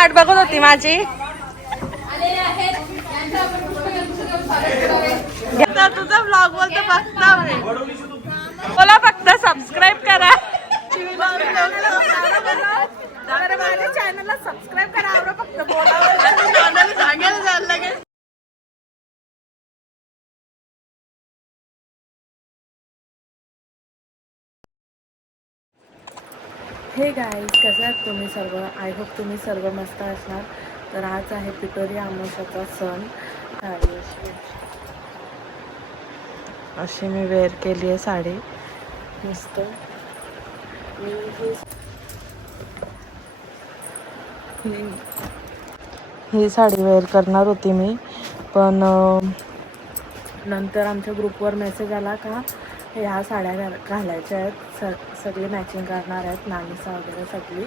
वाट बघत होती माझी. तुझा ब्लॉग बोलतो बघता बोला, फक्त सबस्क्राईब करा. चॅनलला सबस्क्राईब करा फक्त बोला सांगायला जायला लागेल. हे गाईज, कसे आहात तुम्ही सर्व? आय होप तुम्ही सर्व मस्त असणार. तर आज आहे पिठोरी अमावस्याचा सण आणि अशी मी वेअर केली आहे साडी मस्त. ही साडी वेअर करणार होती मी, पण नंतर आमच्या ग्रुपवर मेसेज आला का ह्या साड्या घालायच्या आहेत, सगळे मॅचिंग करणार आहेत, नानीसा वगैरे सगळी.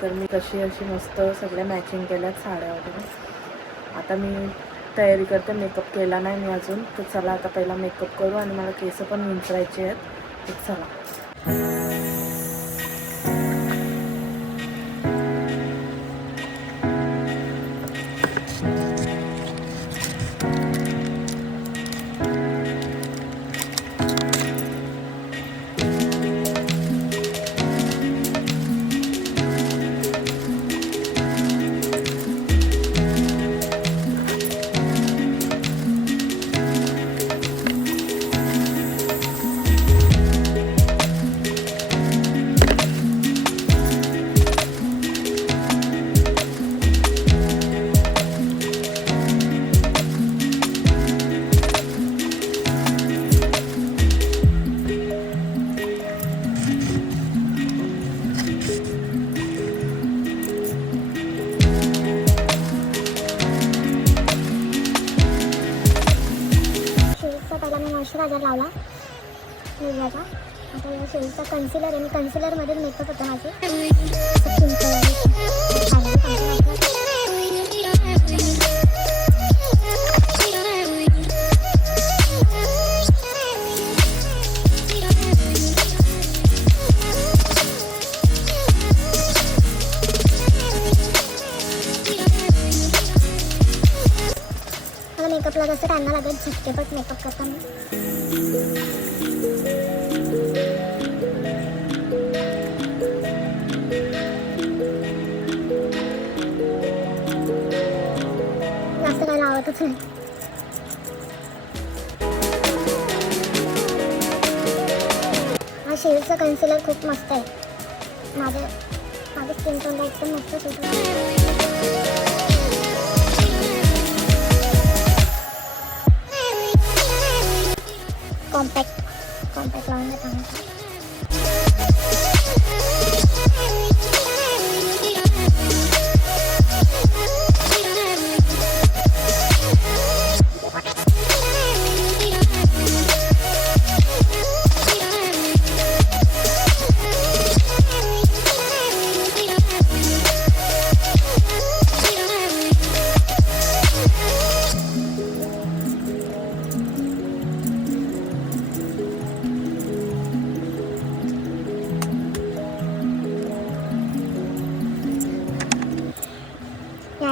तर मी कशी अशी मस्त सगळ्या मॅचिंग केल्यात साड्या वगैरे. आता मी तयारी करते, मेकअप केला नाही मी अजून. तर चला आता पहिला मेकअप करू आणि मला केस पण विंचरायचे आहेत. तर चला. मॉइश्चरायझर लावला निर्याचा. आता या शेडचा कन्सिलर आणि कन्सिलरमध्ये मेकअप होतं माझे. मला मेकअपला जसं टाइम लागेल झटकेपट मेकअप करताना. जास्त काय लावतच नाही. हा शेडचा कन्सिलर खूप मस्त आहे. माझ्या स्किन टोनला एकदम मस्त सूट होतं. कॉम्पॅक्ट लावून देतो.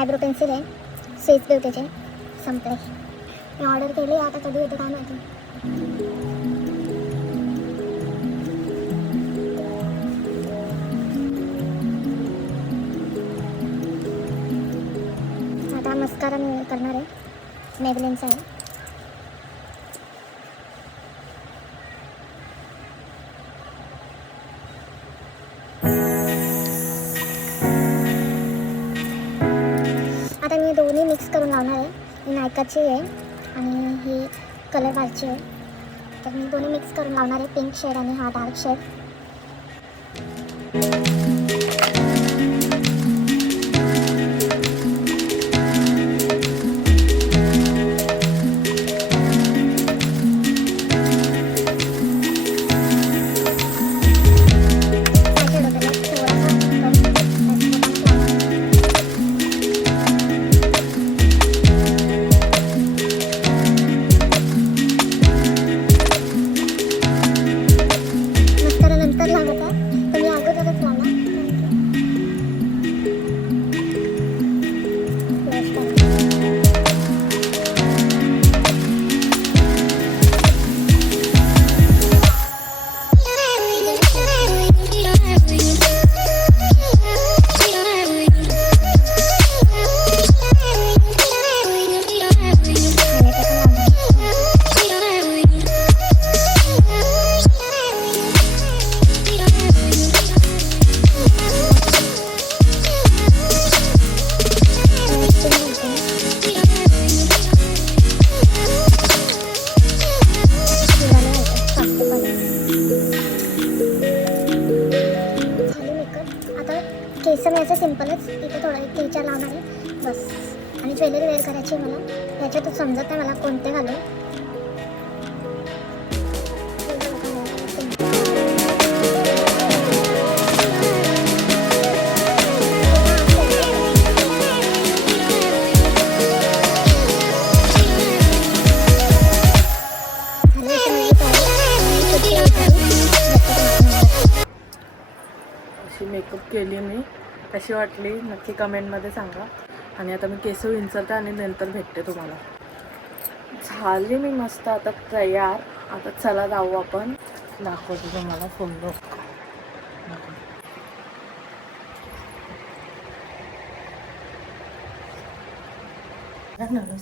आयब्रो पेन्सिल आहे, स्विस ब्युटीचे संपले. मी ऑर्डर केली, आता कधी येते काय माहिती. आता मस्कारा मी करणार आहे, मेबलिनचा आहे. आता मी दोन्ही मिक्स करून लावणार आहे. ही नायकाची आहे आणि ही कलर बारची आहे. तर मी दोन्ही मिक्स करून लावणार आहे, पिंक शेड आणि हा डार्क शेड. असं सिम्पलच इथे थोडं 3-4 लावणार आहे बस. आणि ज्वेलरी वेअर करायची आहे मला. याच्यातच समजत नाही मला कोणते घालू. अशी मेकअप केली मी, कशी वाटली नक्की कमेंटमध्ये सांगा. आणि आता मी केस विंचरते आणि नंतर भेटते तुम्हाला. झाली मी मस्त आता तयार. आता चला जाऊ आपण, दाखवते तुम्हाला फुल लुक.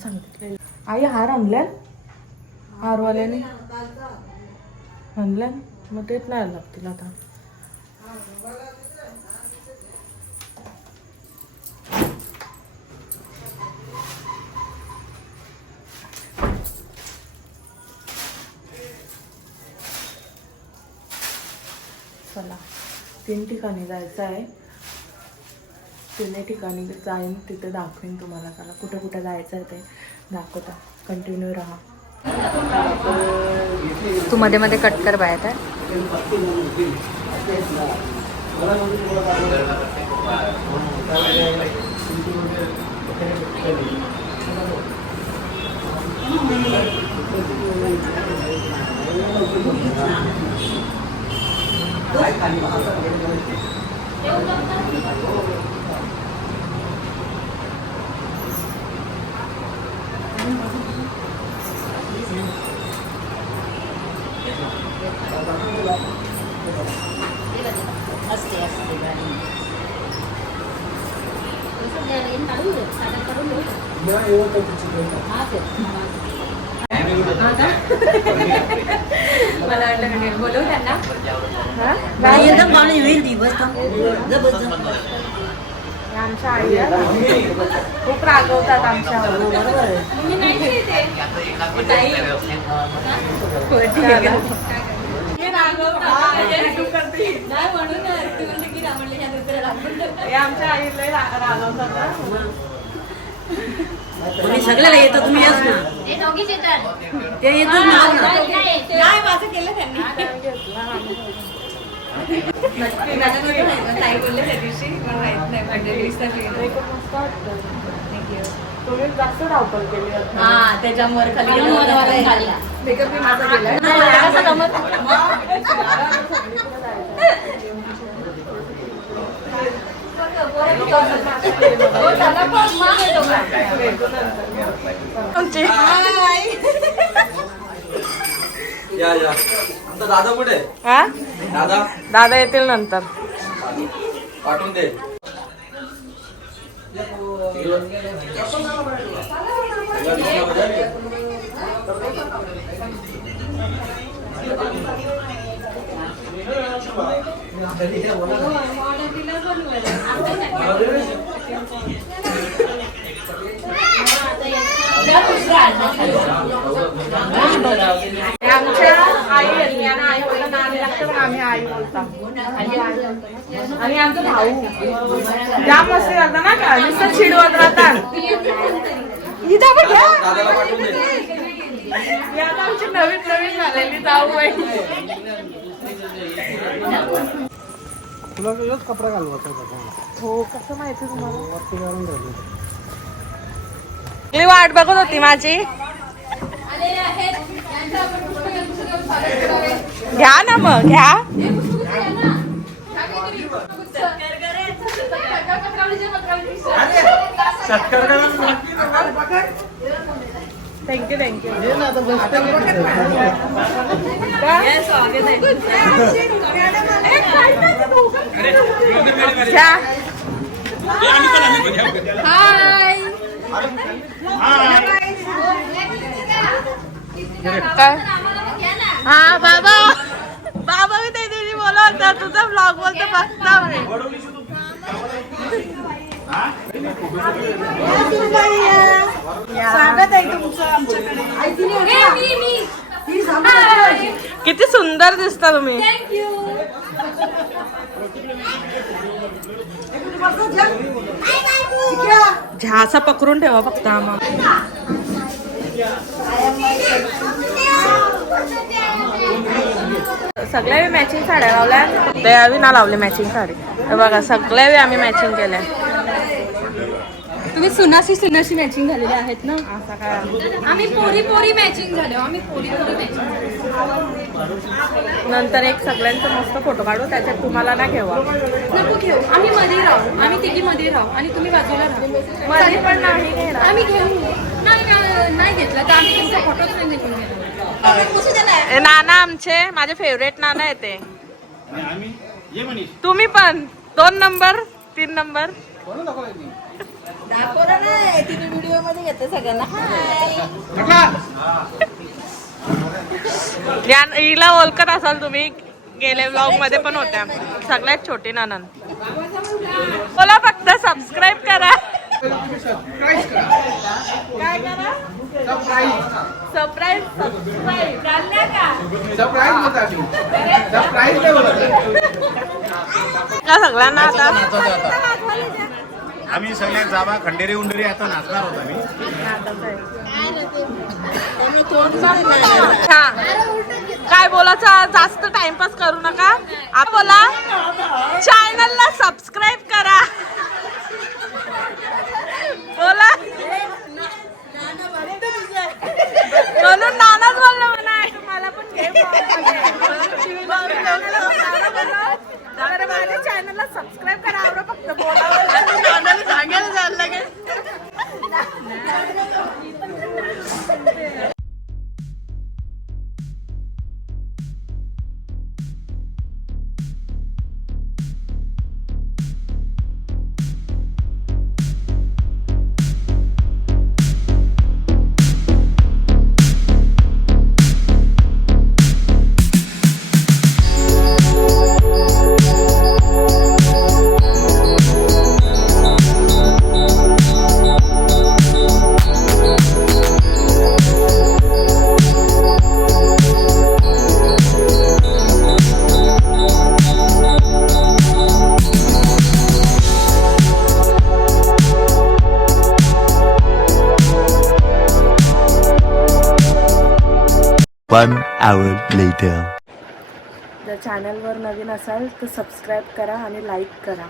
सांगितले आई हार आणल्या, हारवाल्याने आणल्या, मग तेच नाही लागतील आता. चला 3 ठिकाणी जायचं आहे. 3 ठिकाणी जाईन, तिथे दाखवेन तुम्हाला. चला कुठं कुठं जायचं आहे ते दाखवता. कंटिन्यू राहा. तू मध्ये मध्ये कट कर बाय आता. मला वाटलं बोलवू त्यांना. आमच्या आई खूप रागवतात आमच्या. आमच्या आईला रागवतात. सगळ्याला येतं, तुम्ही येत ना. ते येतच नाही माझं केलं त्यांनी. ताई बोलले त्या दिवशी, मला माहित नाही तुम्ही जास्त धावपळ केली. हा त्याच्यामुळे खाली मेकअप मी माझा केलाय. दादा कुठे? हा दादा दादा येतील नंतर. पाठवून दे. आमच्या आई आई बोलता नाणी लागतं, पण आम्ही आई बोलता. आणि आमचा भाऊ जाम मस्ती करता ना का, नुसतं चिडवत राहतात. इथं पण घ्या. दादाला पाठवून दे. ही आता आमची नवीन नवीन झालेली जाऊ बाई. तुला योच कपडा घालवायचा होता. हो कसं माहिती तुम्हाला? वरती घालून राहिली. मी वाट बघत होती माझी. घ्या ना मग घ्या. Thank you thank you. हा बाबा बाबा मी त्या दिवशी बोलत होता तुझा ब्लॉग बोलतो बघता म्हणे. स्वागत आहे तुमचं आमच्याकडे. किती सुंदर दिसता तुम्ही. झासा पकडून ठेवा फक्त आम्हाला. सगळ्या मॅचिंग साड्या लावल्या, फक्त यावी ना लावले मॅचिंग साडी. हे बघा सगळ्या आम्ही मॅचिंग केल्या. तुम्ही सुनाशी मॅचिंग झालेले आहेत ना. असा काय आम्ही पोरी मॅचिंग झालो. आम्ही पोरी मॅचिंग. नंतर एक सगळ्यांचा मस्त फोटो काढू, त्याच्यात तुम्हाला ना घेवा. नको घेऊ, आम्ही मध्ये राहू. आम्ही तिघी मध्ये राहू आणि तुम्ही बाजूला राहा. मध्ये पण नाही घेणार. आम्ही घेऊ. नाही घेतला तर आम्ही तुमचा फोटोच नाही घेऊन घेणार. ए, नाना आमचे माझे फेवरेट नाना येते. तुम्ही पण 2 नंबर 3 नंबर हिला ओळखत असाल तुम्ही, गेले ब्लॉग मध्ये पण होत्या. सगळ्यात छोटी नानन. बोला फक्त सबस्क्राईब करा. काय करा? सरप्राईज का सगळ्यांना आता आम्ही सगळे जावा खंडेरी उंडेरी आता नाचणार होतो आम्ही. हा काय बोलायचं, जास्त टाइमपास करू नका. आप बोला चॅनलला सबस्क्राईब करा. बोला म्हणून नानाच बोललं मला पण माझ्या चॅनलला सबस्क्राईब करा. आवडं फक्त बोला सांगेल जायला लागेल. One hour later. जर चॅनलवर नवीन असाल तर सबस्क्राईब करा आणि लाईक करा.